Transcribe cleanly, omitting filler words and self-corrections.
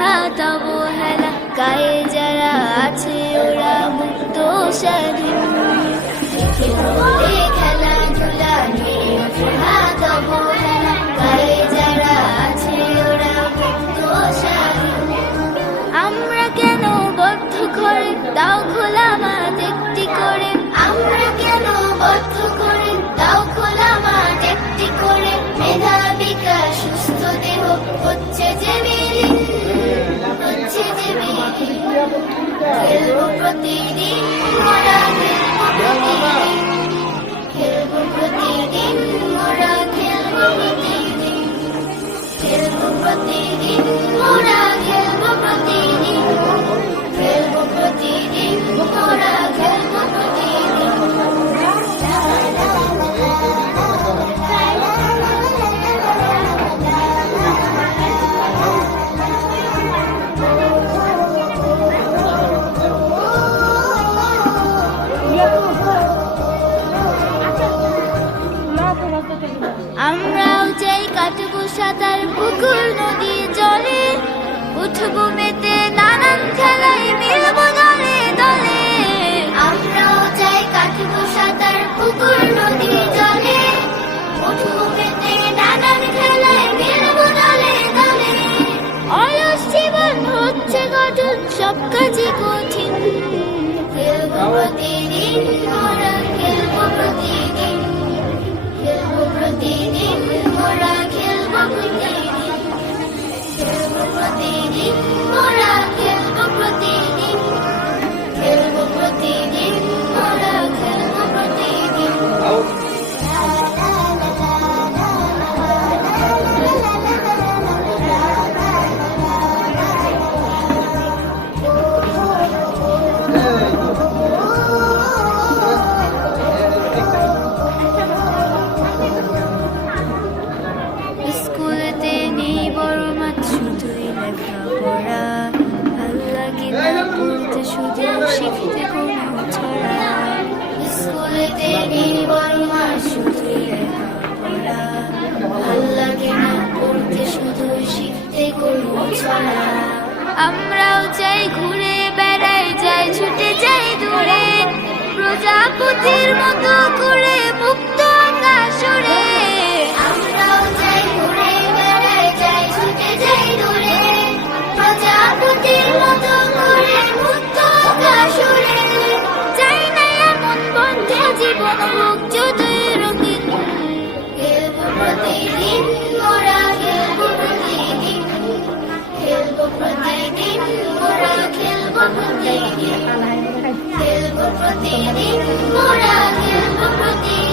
হাত অবহেলা, গায়ে যারা আছে ওরা মুক্ত স্বাধীন। খেলাধুলা হাত অবহেলা, গায়ে যারা আছে ওরা মুক্ত স্বাধীন। আমরা কেন বদ্ধ করে তাও খোলা মাঠ একটি করে, আমরা কেন বদ্ধ করে তাও খোলা মাঠ একটি করে, মেধা বিকাশ সুস্থ দেহ হচ্ছে যে বিলীন, হচ্ছে যে বিলীন। খেলবো প্রতিদিন মোরা, খেলবো প্রতিদিন মোরা, খেলবো প্রতিদিন, খেলবো প্রতিদিন মোরা, খেলবো প্রতিদিন, খেলবো প্রতিদিন মোরা, খেলবো প্রতিদিন। আমরাও চাই কাটবো সাঁতার পুকুর নদী জলে, উঠবো মেতে নানান খেলায় মিলবো দলে দলে। আমরাও চাই কাটবো সাঁতার পুকুর নদী জলে, উঠবো মেতে নানান খেলায় মিলবো দলে দলে। অলস জীবন হচ্ছে গঠন, সব কাজে কঠিন। খেলবো প্রতিদিন মোরা, খেলবো প্রতিদিন, খেলবো প্রতিদিন মোরা, খেলবো প্রতিদিন, খেলবো প্রতিদিন মোরা, খেলবো প্রতিদিন, খেলবো প্রতিদিন মোরা, খেলবো প্রতিদিন। স্কুলেতে নেই বড় মাঠ, শুধুই লেখাপড়া, ভাল লাগে না পড়তে, শুধু শিখতে কোনো ছড়া। স্কুলেতে নেই বড় মাঠ, শুধুই লেখাপড়া, ভাল লাগে না পড়তে, শুধু শিখতে কোনো ছড়া। আমরাও চাই ঘুরে বেড়াই, যাই ছুটে যাই দূরে, প্রজাপতির মতো করে মুক্ত আকাশ উড়ে। আমরাও চাই ঘুরে বেড়াই, যাই ছুটে যাই দূরে, প্রজাপতির মতো করে মুক্ত আকাশ উড়ে। চাই না এমন বন্ধা জীবন হোক যতই রঙিন। খেলবো প্রতিদিন মোরা, খেলবো প্রতিদিন, খেলবো প্রতিদিন মোরা, খেলবো প্রতিদিন, খেলবো প্রতিদিন মোরা, খেলবো প্রতিদিন।